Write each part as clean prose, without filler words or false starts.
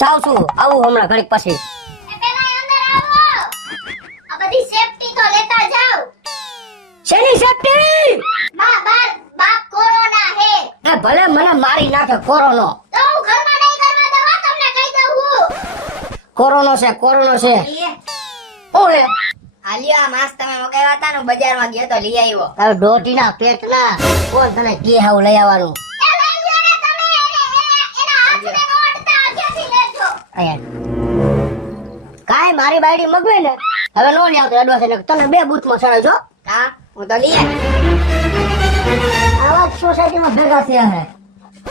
જાઉં છું, આવું હમણાં ઘડીક પછી. પેલા અંદર આવો. આ બધી સેફટી તો લેતા જાવ. શેની સેફટી? બાપ કોરોના હે. એ ભલે મને મારી નાખે કોરોનો. તો હું ઘરમાં નહીં કરવા દવા તમને કહી દઉં હું. કોરોનો છે. ઓએ આલિયા માસ તમે મગાવ્યા હતા ને બજારમાં ગયો તો લઈ આવ્યો. તારો ડોટીના પેટના કોણ તને કે હાવ લઈ આવવાનું? એ લઈ લ્યો ને તમે એના હાથને નોટતા ક્યાંથી લેજો. અહીંયા કાઈ મારી બાયડી મગવે ને હવે નો લઈ આવતો એડવાન્સ ને તને 2 બૂથમાં ચડાવજો. હા હું તો લઈ આવ્યો. આવા સોસાયટીમાં ભેગા થયા હે.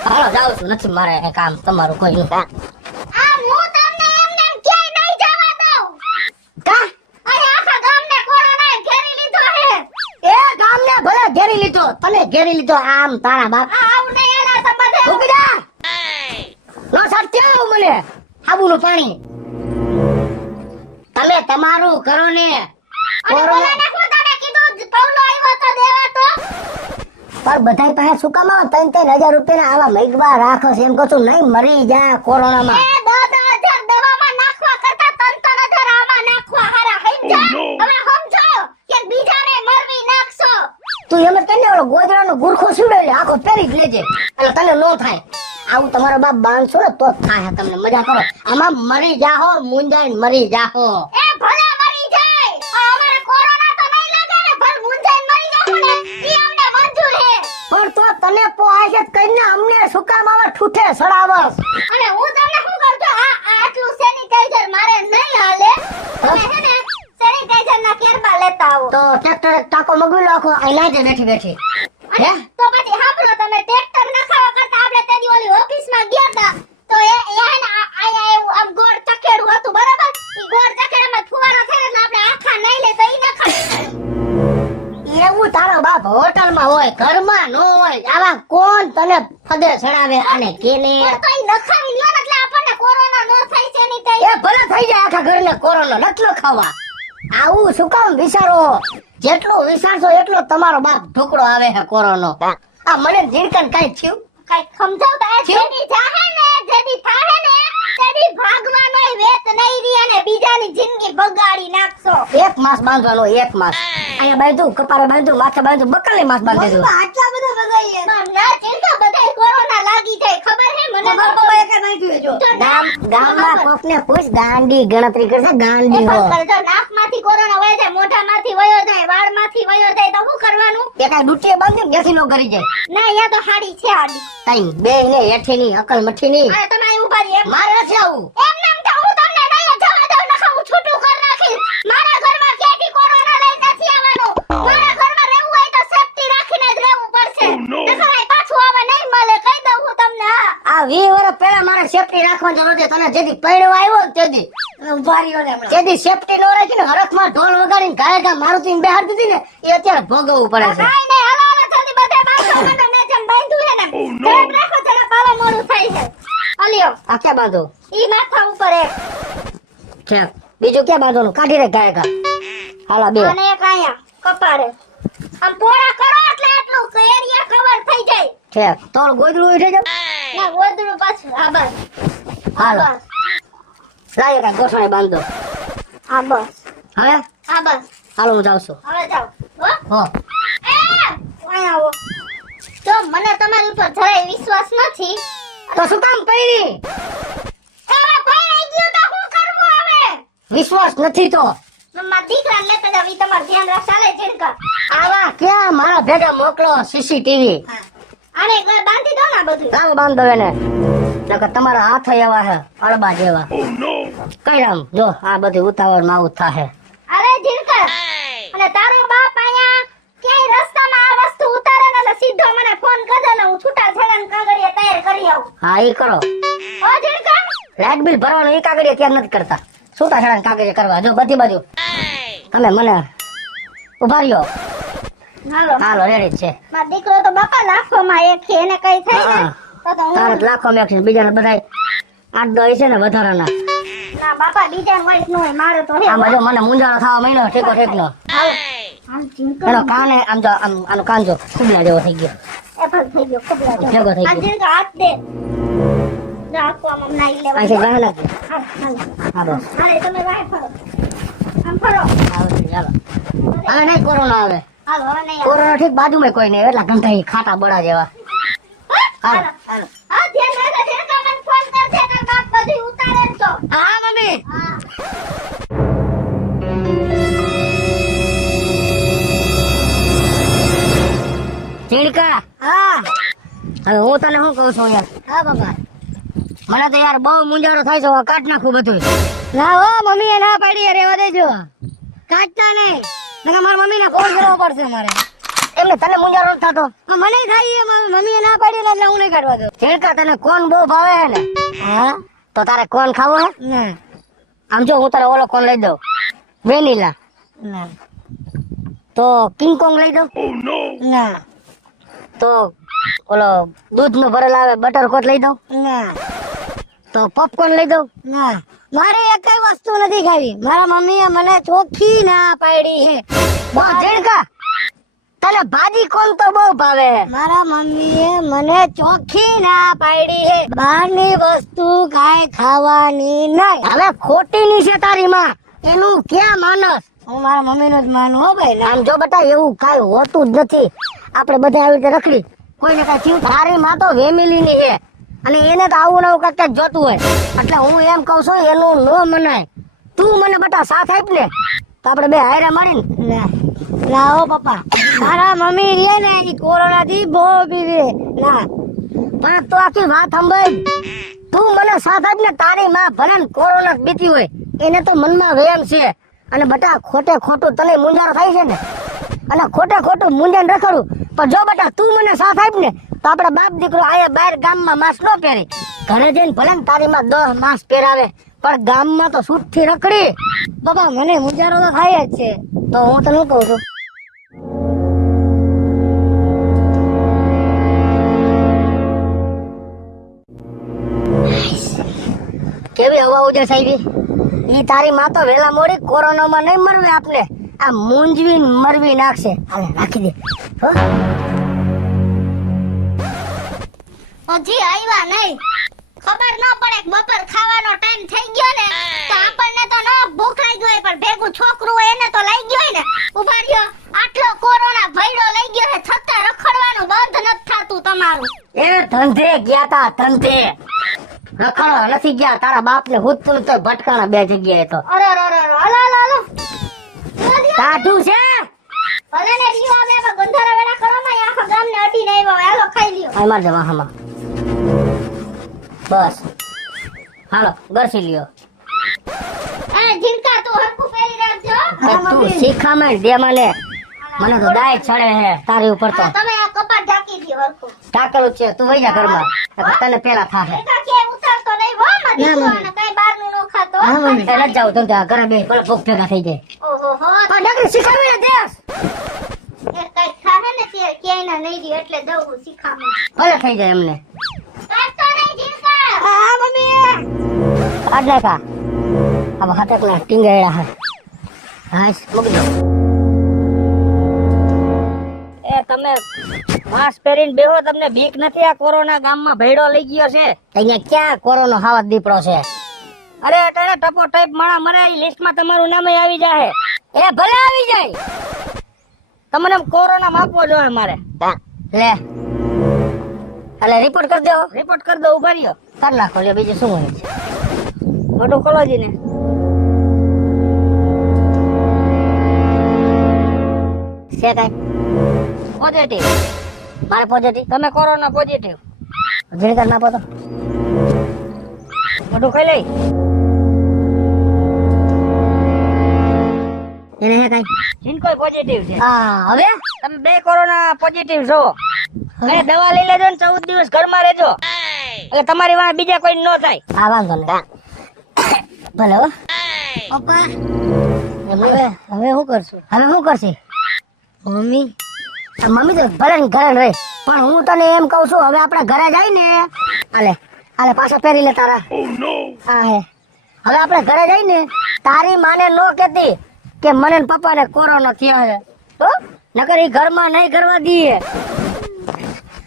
હાલો જાઉં છું, નથી મારે એ કામ તમારું કોઈ નું. આ હું તમને એમને એમ ક્યાંય નહીં જવા દઉં. કા અહીં આખા ગામને કોરોનાએ ઘેરી લીધો હે. એ ગામને ભલે ઘેરી લીધો, તને ઘેરી લીધો આમ તારા બાપ. આ આવું નહીં એના સંબંધે. ઉભી જા. નો સત્યા મને આબુનું પાણી. તમે તમારું કરો ને. અને બોલાને હું તમે કીધું પૌલો આવ્યો તો દેવા તો. પર બધાય પાસે શું કામ આવે? 3-3 હજાર રૂપિયા આવા મેઘવા રાખો છે એમ કહું છું. નહીં મરી જા કોરોનામાં. એ 10,000 દવામાં નાખવા કરતા 3,000 આમાં નાખવા હારા સમજ્યા? હવે સમજો કે બીજાને મરવી નાખશો. તું એમ જ કરીને ઓલો ગોદડાનો ગુરખો સીવડાવી લે, આખો પહેરી જ લેજે એટલે તને નો થાય. આવું તમારો બાપ બાંધશો ને તો જ થાય. તમને મજા કરો. આમાં મરી જાહો, મુંજાઈને મરી જાહો. એ ભલે મરી જાય. અમારે કોરોના તો નહીં લાગે ને, ભલે મુંજાઈને મરી જાવ ને ઈ અમને મંજૂર હે. પણ તો તને પોહાય જ કરીને અમને શું કામ આવા ઠૂઠે સડાવસ? અને હું તમને શું કહું છું, આટલું સેનિટાઈઝર મારે નહીં હાલે. તમે હે ને સેનિટાઈઝર ના કેરમાં લેતા આવો. તો ટ્રેક્ટર ટાકો મગવી નાખો અહીંયા જ બેઠી બેઠી. હે તો પછી સાંભળો, તમે ટ્રેક્ટર નખાવા કરતા આપણે તેની ઓલી ઓફિસમાં ગયા હતા તો એ હે ને આયા એવું આમ ગોળ ચકેડું હતું બરાબર. ઈ ગોળ ચકેડામાં ફુવારો થાય ને એટલે આપણે આખા નહીં લે તો ઈ નખાય. એવું તારો બાપ હોટલમાં હોય, ઘરમાં નો હોય. આવા કોણ તને ફદે ચડાવે અને કેને? તો ઈ નખાવી લ્યો ને એટલે આપણને કોરોના નો થાય છે ની તઈ. એ ભલે થઈ જાય આખા ઘરને કોરોના નટલો ખાવા. આવું શું કામ વિચારો? જેટલો વિચારશો એટલો તમારો બાપ ઢોકળો આવે છે કોરોનો. આ મને જીરકન કઈ થયું? કઈ સમજાવતા જેડી જાહે ને જેડી થાહે ને તેડી ભાગવાનોય વેત નહીં રી અને બીજાની જિંદગી બગાડી નાખશો. 1 માસ બાંધવાનો, 1 માસ. અહીંયા બાંધું, કપારે બાંધું, માથે બાંધું, બકલી માસ બાંધી દીધું. આટલા બધા બગાડીએ ના ચિંતા બધાય કોરોના લાગી જાય ખબર હે મને. ગામમાં કોકને પૂછ, ગાંડી ગણતરી કરશે. ગાંડી હો. જો નાકમાંથી કોરોના વયો જાય, મોઢામાંથી વયો જાય, વાળમાંથી વયો જાય તો શું કરવાનું? એ કાંઈ ડૂટીએ બાંધ્યું ને ત્યાંથી નો કરી જાય. ના અહીંયા તો હાડી છે આડી. કઈ બે ને હેઠી ની અકલ મઠી ની. અરે તમે અહીં ઊભા રહી એમ મારે નથી આવું. એમ નામ તો હું તમને નહીં જવા દઉં નખા હું છૂટું કરી નાખીશ. મારા ઘરમાં ક્યાંથી કોરોના લઈ નથી આવવાનું. મારા ઘરમાં રહેવું હોય તો સેફટી રાખીને જ રહેવું પડશે. નખા અહીં પાછું આવે નહીં મળે કહી દઉં હું તમને. આ 20 વર્ષ પહેલા મારે સેફટી રાખવાની જરૂર છે. તને જેથી પૈણવા આવ્યો ને તેથી ઉભા રહ્યો ને હમણાં. જેથી સેફટી નો રાખી ને હરખમાં ઢોલ વગાડીને ગાયકા મારુતિને બેહાડી દીધી ને એ અત્યારે ભોગવવું પડે છે. કાંઈ નહીં હાલો હાલો જલ્દી બધે બાંધો મને મેં જેમ બાંધ્યું છે ને ધ્યાન રાખો જરા પાલો મોડું થાય છે. અલ્યો આ ક્યાં બાંધો ઈ માથા ઉપર એક છે? બીજું ક્યાં બાંધવાનું? કાઢી રે ગાયકા. હાલા બે અને એક અહીંયા કપાળે આમ પોળા કરો એટલે એટલું એરિયા કવર થઈ જાય. છે. તોર ગોદડું ઉઠે જાવ. ના ગોદડું પાછું આ બસ હાલો લાય કા ગોઠવાય બાંધો. આ બસ હવે આ બસ હાલો હું જાઉં છું. હવે જાઓ હો હો એ અહીંયા આવો. જો મને તમારી ઉપર જરાય વિશ્વાસ નથી. તો શું કામ પૈણી? હવે ભાઈ ગયું તો શું કરવું હવે? વિશ્વાસ નથી તો મારા દીકરાને લેતા જાવ ઈ તમારું ધ્યાન રાખ ચાલે જીણકા. આવા ક્યાં મારા ભેગા મોકલો સીસીટીવી. આને એક વાર બાંધી દો ને આ બધું. રામ બાંધો એને નકર તમારા હાથ એવા હે અળબા જેવા. કઈ રામ જો આ બધી ઉતાવળ માં આવું થાહે. અરે જીણકા અને તારો બાપ અહીંયા ક્યાંય રસ્તામાં આ વસ્તુ ઉતારે ને તો સીધો મને ફોન કરજો ને હું છૂટા છેડાને કાગળિયા તૈયાર કરી આવું. હા એ કરો. ઓ જીણકા લાઇટ બિલ ભરવાનું એ કાગળિયા ત્યાં નથી કરતા. છૂટા છેડા કાગળિયા કરવા જો બધી બાજુ. તમે મને ઉભા રહ્યો. હાલો હાલો રેડી જ છે. મારો દીકરો તો બાપા લાખોમાં એક છે એને કઈ થાય ને તો હું તારે લાખો મેં છે બીજાને બધા 8-10 છે ને વધારાના. ના બાપા બીજા વાઈફ નો હોય મારે તો હે. આમાં જો મને મુંજારો થવા મહિનો ઠેકો ઠેકનો. હાલો આમ જીણકા એનો કાને આમ જો આનો કાન જો ખુબલા જેવો થઈ ગયો. એ ભાગ થઈ ગયો ખબર ભેગો થઈ આ ગયો. જીણકા હાથ દે રાખો આમ નાઈ લેવા અહીંથી જાણ લાગે. હાલ, હાલ. હા બસ હાલે તમે વાય ફરો આમ ફરો આવે છે, ચાલો. હવે નહીં કોરોના આવે. હાલો હવે નહીં આવે. કોરોના ઠીક બાજુમાં કોઈ નહીં, એટલા ગંધા ઈ ખાટા બળા જેવા. હાલો હાલો. હા ધ્યાન રાખજો ધ્યાન મને ફોન કરજે તાર બાપ બધું ઉતારે જ તો હા મમ્મી. હા ચીણકા. હા હવે હું તને શું કહું છું યાર, હા બાપા મને તો યાર બહુ મુંજારો થાય છે, હવે કાઢ નાખું બધું. ના હો મમ્મી એ ના પાડી રેવા દેજો કાટતા નહીં નકર મારા મમ્મીને ફોન કરવો પડશે મારે એમને તને મુંજારો નથી થતો? મને થાય એ મારી મમ્મીએ ના પાડી એટલે હું નહીં કાઢવા દઉં ચીણકા તને કોણ બહુ ભાવે હે ને? હા તો તારે કોણ ખાવો હે? ના આમ જો હું તારે ઓલો કોણ લઈ દઉં, વેનીલા. ના તો કિંગ કોંગ લઈ દઉં, ના તો ઓલો દૂધ નો ભરેલ આવે બટર કોટ લઈ દઉં, ના તો પોપકોર્ન લઈ દઉં. ના મારે એક વસ્તુ નથી ખાવી મારા મમ્મીએ મને ચોખ્ખી ના પાડી હે બહુ ચીણકા તને ભાજી કોણ તો બહુ ભાવે હે? મારા મમ્મીએ મને ચોખ્ખી ના પાડી હે બહારની વસ્તુ કાંઈ ખાવાની નહીં હવે ખોટી ની છે તારી માં, એનું ક્યાં માનસ? હું મારા મમ્મીનું જ માનું હો ભાઈ આમ જો બેટા એવું કાંઈ હોતું જ નથી, આપણે બધા આવી રીતે રખડી કોઈને કાંઈ થયું. તારી માં તો ફેમિલી ની છે અને એને તો આવું નવું કાંઈક જોતું હોય, એટલે હું એમ કઉ છું એનું નો મનાય. તું મને બેટા સાથ આપ ને તો આપણે બે હારે મળીને. ના ના હો પપ્પા મારા મમ્મી રે ને ઈ કોરોના થી બહુ બીવે ના પણ તું આખી વાત સાંભળ, તું મને સાથ આપ ને. તારી માં ભલે ને કોરોના બીતી હોય, એને તો મનમાં વેમ છે અને બેટા ખોટે ખોટું તને મુંજારો થાય છે ને, અને ખોટે ખોટું મુંજાન રખડું. પણ જો બેટા તું મને સાથ આપ ને તો આપડે બાપ દીકરો આયા બહાર ગામમાં માસ ન પહેરે, ઘરે જઈને ભલે ને તારી માં 10 માસ પહેરાવે, પણ ગામમાં તો સૂટ થી રખડી. પપ્પા મને મુજારો તો થાય જ છે તો હું તને શું કહું છું, કેવી હવા ઉજે સાહેબી. ઈ તારી માં તો વેલા મોડી કોરોનામાં નહીં મરવે, આપને આ મૂંઝવી મરવી નાખશે. હાલે રાખી દે હો. હજી આવ્યા નહીં ખબર ન પડે કે બપોર ખાવાનો ટાઈમ થઈ ગયો ને તો આપણને તો ન ભૂખ લાગી હોય પણ ભેગું છોકરું હોય એને તો લઈ ગયો હોય ને ઉભા રહ્યો આટલો કોરોના ભયડો લઈ ગયો છે છતાં રખડવાનું બંધ નથી થાતું તમારું એ ધંધે ગયા તા, ધંધે રખડો નથી ગયા. તારા બાપ ને હુતું તો ભટકાણા બે જગ્યાએ. તો અરે અરે અરે હાલો હાલો હાલો સાધુ છે. ભલે ને રીઓ અમે ગંધારા વેડા કરો માં આખા ગામને અડી નહીં આવ્યો હાલો ખાઈ લ્યો આ માર જવા હમા બસ હાલો ગરસી લ્યો. અરે જીનકા તું હરખું પહેરી રાખજો એ તું શીખામણ દે મને, મને તો દાય ચડે હે તારી ઉપર. તો તમે આ કપાટ ઢાંકી દો હરખું ટાકેલું છે, તું વઈ જા ઘરમાં, તને પેલા થાશે. એકા કે ઉતારતો નહીં હો મત અને કઈ બહારનું ન ખાતો હા મમ્મી એ રજ જાવ તમે ત્યાં ઘરે બે ભલે ભૂખ ભેગા થઈ જાય. ઓહો હો પણ નકરી શીખાવી ને દેસ એ કઈ ખાહે ને તે ક્યાંય ના નહીં રહ્યું એટલે દઉં શીખામાં ભલે થઈ જાય એમને. કાઢતો નહીં જીનકા હા મમ્મી કાઢ નાખા હવે હતક ના ટીંગેડા હે. હાશ મૂકી દો. એ તમે માસ્ક પહેરીને બેહો, તમને બીક નથી? આ કોરોના ગામમાં ભેડો લઈ ગયો છે. અહીંયા ક્યાં કોરોનો હાવત દીપડો છે? અરે અટાણે ટપો ટાઈપ માણા મરે ઈ લિસ્ટમાં તમારું નામ આવી જાય. એ ભલે આવી જાય, તમને કોરોના માપવો જોઈએ મારે. લે એટલે રિપોર્ટ કરી દો, રિપોર્ટ કરી દો. ઉભા રહ્યો કરી નાખો. લ્યો બીજું શું હોય છે? મોટું ખોલો ને. છે કઈ પોઝિટિવ? મારે પોઝિટિવ, તમે કોરોના પોઝિટિવ. જીણકર નાખો તો મોટું ખાઈ લઈ. એને હે કઈ જીનકો પોઝિટિવ છે. હા હવે તમે બે કોરોના પોઝિટિવ છો. હવે દવા લઈ લેજો ને 14 દિવસ ઘરમાં રહેજો એટલે તમારી વાંહે બીજા કોઈ ન થાય. હા વાંધો નહીં ભલે હો પપ્પા હવે શું કરશું? હવે શું કરશે મમ્મી? મમ્મી તો ભલે ને ઘરે રહે, પણ હું તને એમ કઉ છું હવે આપણે ઘરે જાય ને. હાલે હાલે પાછા પહેરી લે તારા. હા હે હવે આપણે ઘરે જઈ ને તારી માને નો કહેતી કે મને ને પપ્પા ને કોરોના થયા છે, તો નકર ઈ ઘરમાં નહીં કરવા દઈએ.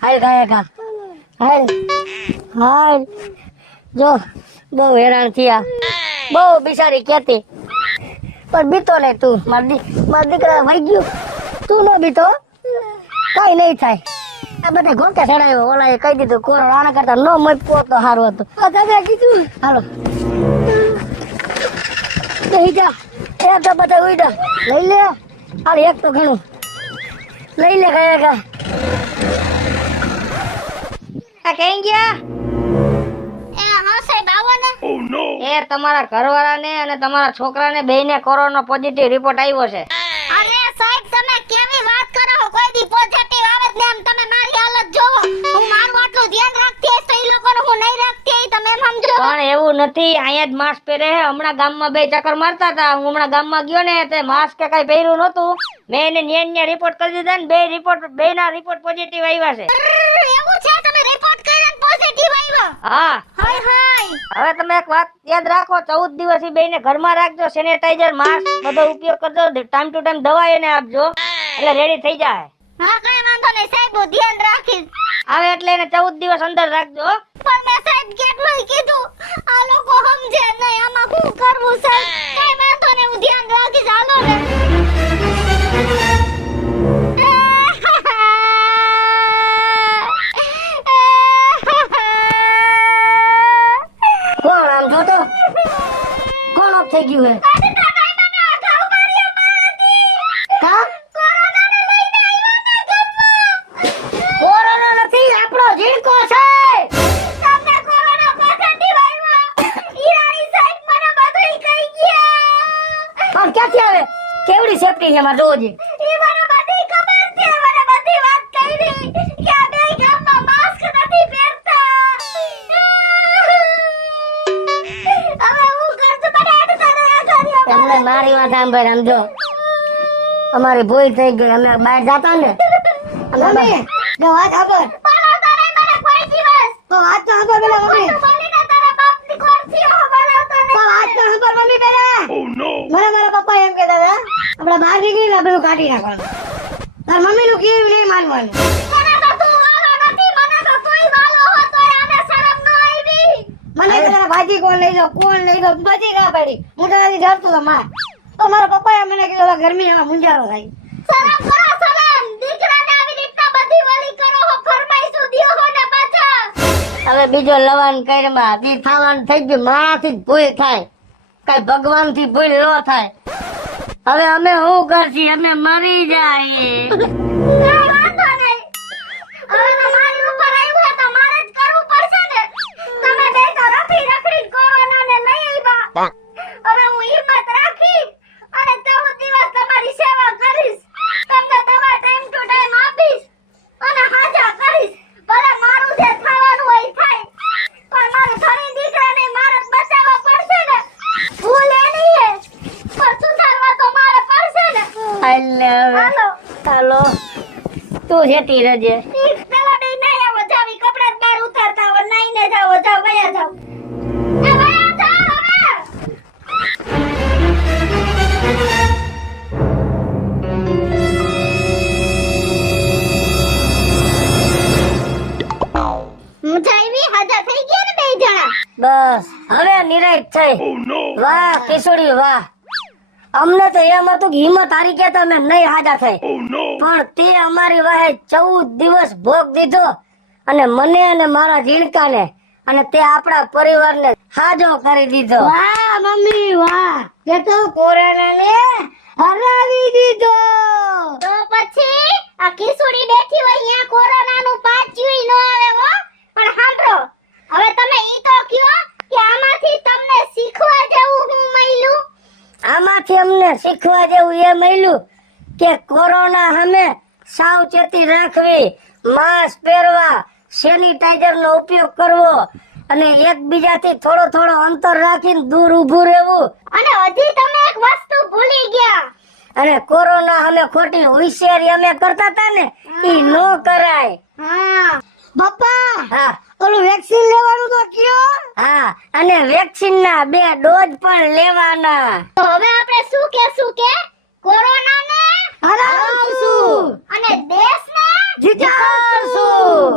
હાલ ગાય ગા હાલ હાલ જો બહુ હેરાન થયા, બહુ બિચારી કેતી, પણ બીતો નહીં તું. મારા દીકરા વહી ગયું, તું ન બીતો, કઈ નહીં થાય. આ બધા ગોંકે ચડાવ્યો, ઓલા એ કહી દીધું કોરોના, આના કરતા ન મપકો તો સારું હતું. તમે કીધું હાલો બેહી જા, એક તો બધા ઉઈડા લઈ લે. હાલ એક તો ઘણું લઈ લે. કયા આ કઈ ગયા? એ હા સાહેબ આવો ને. એ તમારા ઘરવાળાને અને તમારા છોકરાને બેયને કોરોના પોઝિટિવ રિપોર્ટ આવ્યો છે. અરે સાહેબ તમે કેવી વાત કરો છો? કોઈ દી પોઝિટિવ આવે જ ને એમ તમે મારી હાલત જોવો. હું મારું આટલું ધ્યાન રાખતી હશ તો ઈ લોકોનું હું નહીં રાખતી ઈ તમે એમ સમજો. પણ એવું નથી, અહીંયા જ માસ્ક પહેરે. હમણાં ગામમાં બે ચક્કર મારતા હતા, હું હમણાં ગામમાં ગયો ને તે માસ્ક કે કઈ પહેર્યું નહોતું. મેં એને ન્યા રિપોર્ટ કરી દીધા ને બેના રિપોર્ટ પોઝિટિવ આવ્યા છે. એવું છે? તમે રિપોર્ટ કર્યો ને પોઝિટિવ આવ્યો? હા. હાય હાય. હવે તમે એક વાત યાદ રાખો, 14 દિવસ ઈ બેને ઘરમાં રાખજો, સેનેટાઈઝર માસ્ક બધો ઉપયોગ કરજો, ટાઈમ ટુ ટાઈમ દવા એને આપજો, એટલે રેડી થઈ જાય. હા કઈ વાંધો નહીં સાહેબ, હું ધ્યાન રાખીશ. આવે એટલે એને 14 દિવસ અંદર રાખજો. પણ મેં સાહેબ કેટલું કીધું, આ લોકો સમજે નહીં, આમાં શું કરવું સાહેબ? કઈ વાંધો નહીં, હું ધ્યાન રાખીશ. હાલો ને. કોણ આમ જોતો? કોણ ઓફ થઈ ગયું હે? કા? કોરોના નથી, આપણો ઝીણકો છે. તમને કોરોના પોઝિટિવ આવ્યો. ઈરાની સાહેબ મને બધુંય કહી ગયા. પણ ક્યાંથી આવે? કેવડી સેફટી છે મારે જોજે. ઈ મને બધી ખબર છે, મને બધી વાત કરી કે આ બે ગામમાં માસ્ક નથી પહેરતા. હવે હું કરશું? મને અડધા આચાર્ય એમને મારી વાત સાંભળ, સમજો અમારી ભૂલ થઈ ગઈ. અમે બહાર જાતા ને મમ્મી જો વાત સાંભળ. બોલાવતા નહીં મને કોઈ દિવસ. તો વાત તો સાંભળ પેલા મમ્મી. ખોટું બોલીને તારા બાપની ખોરશી હો બોલાવતા નહીં. તો વાત તો સાંભળ મમ્મી પેલા. મને મારા પપ્પા એમ કહેતા હતા આપણે બહાર નીકળી ને બધું કાઢી નાખવાનું. તાર મમ્મી નું કેવું નહીં માનવાનું. મને તો તું વાલો નથી, મને તો તુંય વાલો હો, તોય આને શરમ ન આવી. મને પેલા ભાજી કોણ લઈ જાવ, કોણ લઈ જાવ, બધી ના પાડી. હું તો હજી ડરતો હતો માં. તો મારા પપ્પાએ મને કીધું હવે ગરમીમાં મુંજારો થાય. શરમ કરો શરમ. દીકરાને આવી રીતના બધી વલી કરો હો, ફરમાઈશું દ્યો હો ને પાછા. હવે બીજો લવાન કઈમાં દી થવાનું થઈ ગયું. મારાથી જ ભૂલ થાય, કઈ ભગવાન થી ભૂલ ન થાય. હવે અમે શું કરશી? અમે મરી જાય. કઈ વાંધો નહીં. હવે તો મારી ઉપર આવ્યું તો મારે જ કરવું પડશે ને. તમે બે તો રખડી કોરોનાને લઈ આવ્યા. હવે હું હિંમત રાખી અને 14 દિવસ તમારી સેવા કરીશ. તમને દવા ટાઈમ ટુ ટાઈમ આપીશ અને હાજા કરીશ. ભલે મારું જે થવાનું હોય એ થાય, પણ મારા ધણી દીકરાને મારે જ બચાવવા પડશે ને. ભૂલ એની હે, પણ સુધારવા તો મારે પડશે ને. એટલે હવે હાલો. હાલો તું જતી રહેજે. પેલા બે નહીં આવો, જાવી કપડા જ બહાર ઉતારતા હો, નાઈને જાઓ, જાઓ વયા જાઓ. એ વયા જાઓ હવે. મજા આવી? હાજા થઈ ગયા ને બે જણા? બસ હવે નિરાશ થઈ. વાહ કિશોરી વાહ. અમને તો એમ હતું કે હિંમત હારી ગયા તો અમે નહીં હાજા થઈ. પણ તે અમારી વાહે 14 દિવસ ભોગ દીધો અને મને અને મારા ઝીણકાને અને તે આપણા પરિવારને હાજો કરી દીધો. વાહ મમ્મી વાહ, તે તો કોરોનાને હરાવી દીધો. તો પછી આ કિસુડી બેઠી હોય અહીંયા કોરોનાનું પાચ્યુંય ન આવે હો. પણ સાંભળો, હવે તમે ઈ તો કયો કે આમાંથી તમને શીખવા જેવું હું મળ્યું? આમાંથી અમને શીખવા જેવું એ મળ્યું કે કોરોના સામે સાવચેતી રાખવી, માસ્ક પહેરવા, સેનિટાઈઝર નો ઉપયોગ કરવો અને એકબીજાથી થોડો અંતર રાખીને દૂર ઊભું રહેવું. અને હજી તમે એક વસ્તુ ભૂલી ગયા. અને કોરોના સામે ખોટી હોશિયારી અમે કરતા હતા ને ઈ નો કરાય. હા પપ્પા હા ઓલું વેક્સિન લેવાનું તો કયો. હા અને વેક્સિન ના 2 ડોઝ પણ લેવાના. તો હવે આપણે શું કહેશું કે કોરોનાને હરાવશું અને દેશને જીતાડશું.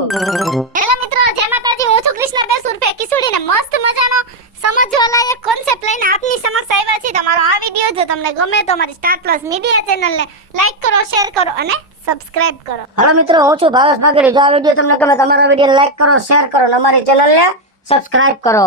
હેલો મિત્રો, જય માતાજી. હું છું કૃષ્ણા બેસ ઉર્ફે કિસુડીને મસ્ત મજા તમને ગમે તો મારી સ્ટાર પ્લસ મીડિયા ચેનલને લાઈક કરો, શેર કરો અને સબસ્ક્રાઇબ કરો. હાલો મિત્રો, હું છું ભાવેશ ભાગેડી. જો આ વિડીયો તમને ગમે તો અમારા વિડીયો લાઈક કરો, શેર કરો અને અમારી ચેનલને સબસ્ક્રાઇબ કરો.